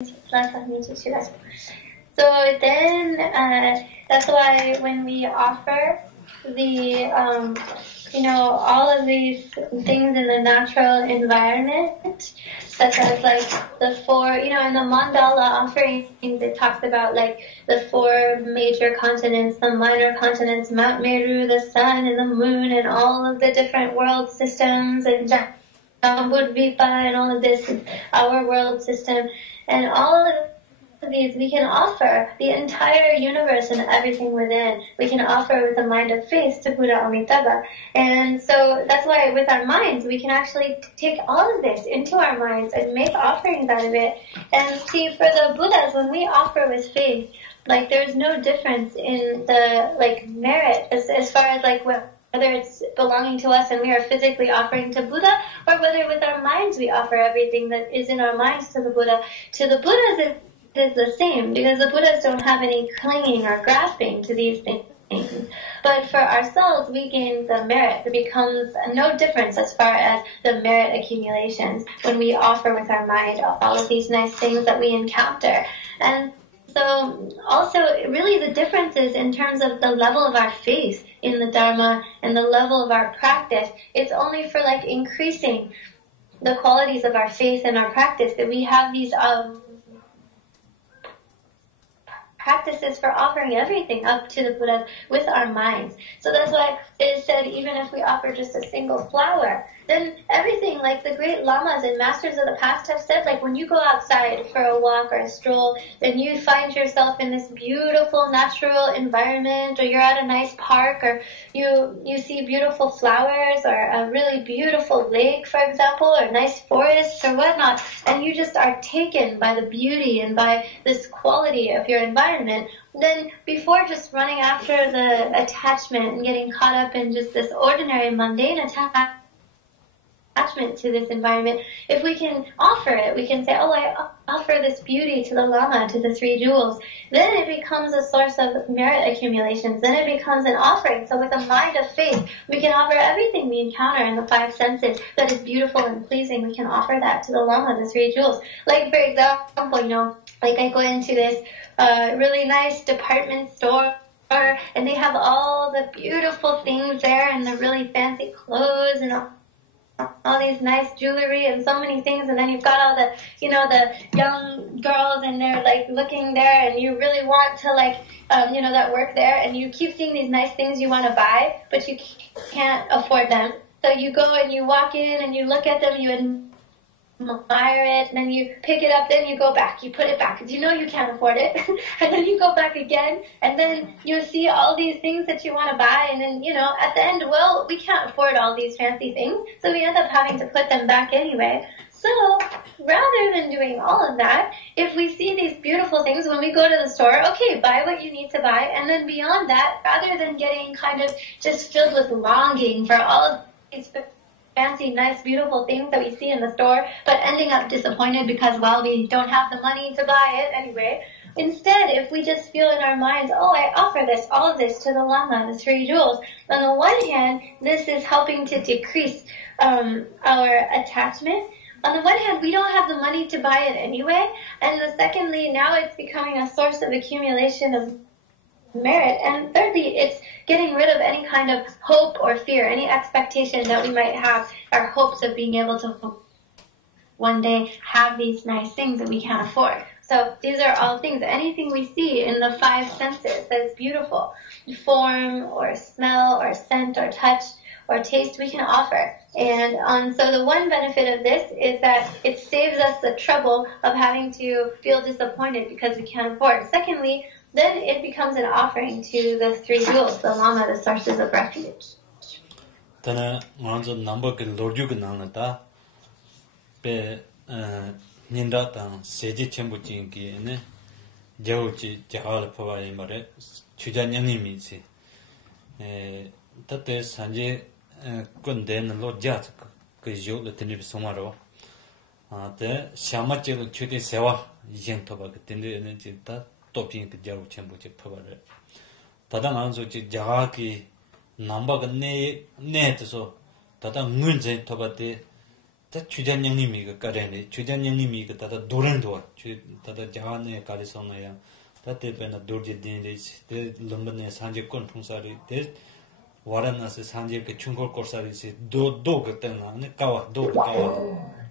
So then, that's why when we offer the, all of these things in the natural environment, such as like the four, in the mandala offerings, it talks about like the four major continents, the minor continents, Mount Meru, the sun and the moon, and all of the different world systems, and Jambudvipa, and all of this, our world system, and all of these we can offer the entire universe and everything within. We can offer with a mind of faith to Buddha Amitabha. And so that's why with our minds we can actually take all of this into our minds and make offerings out of it. And see, for the Buddhas, when we offer with faith, like there's no difference in the merit as far as whether it's belonging to us and we are physically offering to Buddha, or whether with our minds we offer everything that is in our minds to the Buddha. To the Buddhas it is the same, because the Buddhas don't have any clinging or grasping to these things. But for ourselves, we gain the merit. There becomes no difference as far as the merit accumulations when we offer with our mind all of these nice things that we encounter. And so also really the difference is in terms of the level of our faith in the Dharma and the level of our practice. It's only for increasing the qualities of our faith and our practice that we have these practices for offering everything up to the Buddha with our minds. So that's why it is said, even if we offer just a single flower, then everything, like the great lamas and masters of the past have said, when you go outside for a walk or a stroll, then you find yourself in this beautiful natural environment, or you're at a nice park, or you see beautiful flowers, or a really beautiful lake, for example, or nice forests or whatnot, and you just are taken by the beauty and by this quality of your environment. Then before just running after the attachment and getting caught up in just this ordinary mundane attachment to this environment, if we can offer it, we can say, I offer this beauty to the Lama, to the three jewels, then it becomes a source of merit accumulations, then it becomes an offering. So with a mind of faith, we can offer everything we encounter in the five senses that is beautiful and pleasing. We can offer that to the Lama, the three jewels. Like, for example, I go into this really nice department store, and they have all the beautiful things there, and the really fancy clothes, and all these nice jewelry and so many things, and then you've got all the, the young girls, and they're looking there, and you really want to that work there, and you keep seeing these nice things you want to buy, but you can't afford them. So you go and you walk in and you look at them, you admire it, and then you pick it up, then you go back, you put it back, because you know you can't afford it, and then you go back again, and then you see all these things that you want to buy, and then, at the end, we can't afford all these fancy things, so we end up having to put them back anyway. So, rather than doing all of that, if we see these beautiful things when we go to the store, okay, buy what you need to buy, and then beyond that, rather than getting kind of just filled with longing for all of these fancy, nice, beautiful things that we see in the store, but ending up disappointed because, we don't have the money to buy it anyway. Instead, if we just feel in our minds, I offer all of this to the Lama, the three jewels, on the one hand, this is helping to decrease our attachment. On the one hand, we don't have the money to buy it anyway, and secondly, now it's becoming a source of accumulation of merit, and thirdly, it's getting rid of any kind of hope or fear, any expectation that we might have, our hopes of being able to one day have these nice things that we can't afford. So these are all things, anything we see in the five senses that is beautiful, form or smell or scent or touch or taste, we can offer. And so the one benefit of this is that it saves us the trouble of having to feel disappointed because we can't afford. Secondly, then it becomes an offering to the three jewels, the Lama, the sources of refuge. Tana manzo number ke lorju ke nangata pe ninda tang seji chembu jing ki ne jauchi jahal phawa yimare chuja nyangni mi si tate sanje kunden lo jat ke jo le teni somaro te shama che chute sewa yen thoba ke tende ne jita topin ke jau chembu che phaware tada manzo chi jaha ki namba ne so tada ngun je thobate 다 주전형님이 그 까래네 주전형님이 그 다다 도른도 다다 자한에 가리서나야 다때베나 도르제딘데 데 럼번에 산제권 풍사리 데 와라나스 산제 그 충골 코사리시 도도 그때나 네 까와 도 까와